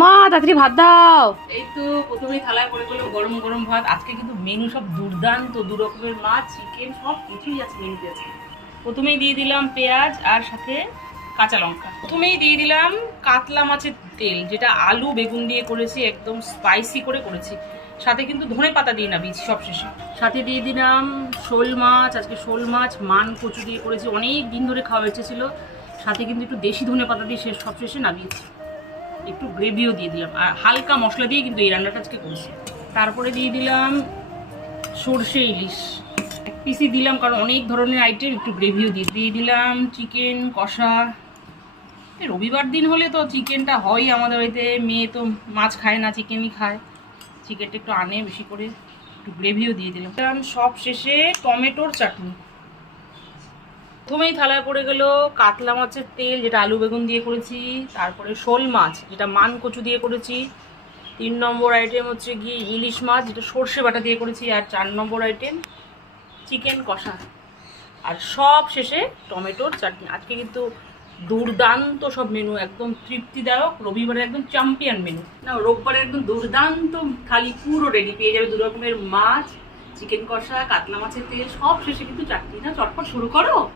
মা তাড়াতাড়ি ভাত দাও। এই তো প্রথমেই থালায় পড়ে গেলো গরম গরম ভাত। আজকে কিন্তু মেনু সব দুর্দান্ত, দু রকমের মাছ, চিকেন, সব কিছুই আছে মেনুতে আছে। প্রথমেই দিয়ে দিলাম পেঁয়াজ আর সাথে কাঁচা লঙ্কা। প্রথমেই দিয়ে দিলাম কাতলা মাছের তেল, যেটা আলু বেগুন দিয়ে করেছি, একদম স্পাইসি করে করেছি। সাথে কিন্তু ধনে পাতা দিয়ে নামিয়েছি সব শেষে। সাথে দিয়ে দিলাম শোল মাছ, আজকে শোল মাছ মান কচু দিয়ে করেছি, অনেক দিন ধরে খাওয়া হয়েছিল। সাথে কিন্তু একটু দেশি ধনে পাতা দিয়ে সব শেষে নামিয়েছি। একটু গ্রেভিও দিয়ে দিলাম, আর হালকা মশলা দিয়ে কিন্তু এই রান্নাটা আজকে করছি। তারপরে দিয়ে দিলাম সর্ষে ইলিশ, এক পিসই দিলাম কারণ অনেক ধরনের আইটেম, একটু গ্রেভিও দিয়ে দিলাম চিকেন কষা। রবিবার দিন হলে তো চিকেনটা হয় আমাদের বাড়িতে, মেয়ে তো মাছ খায় না, চিকেনই খায়। চিকেনটা একটু আনে বেশি করে, একটু গ্রেভিও দিয়ে দিলাম। সব শেষে টমেটোর চাটনি। প্রথমেই থালায় পড়ে গেল কাতলা মাছের তেল, যেটা আলু বেগুন দিয়ে করেছি। তারপরে শোল মাছ, যেটা মান কচু দিয়ে করেছি। 3 নম্বর আইটেম হচ্ছে গিয়ে ইলিশ মাছ, যেটা সর্ষে বাটা দিয়ে করেছি। আর 4 নম্বর আইটেম চিকেন কষা। আর সব শেষে টমেটোর চাটনি। আজকে কিন্তু দুর্দান্ত সব মেনু, একদম তৃপ্তিদায়ক। রবিবারে একদম চ্যাম্পিয়ন মেনু না, রোববারে একদম দুর্দান্ত থালি পুরো রেডি। পেয়ে যাবে 2 রকমের মাছ, চিকেন কষা, কাতলা মাছের তেল, সব শেষে কিন্তু চাটনি। না চটপট শুরু করো।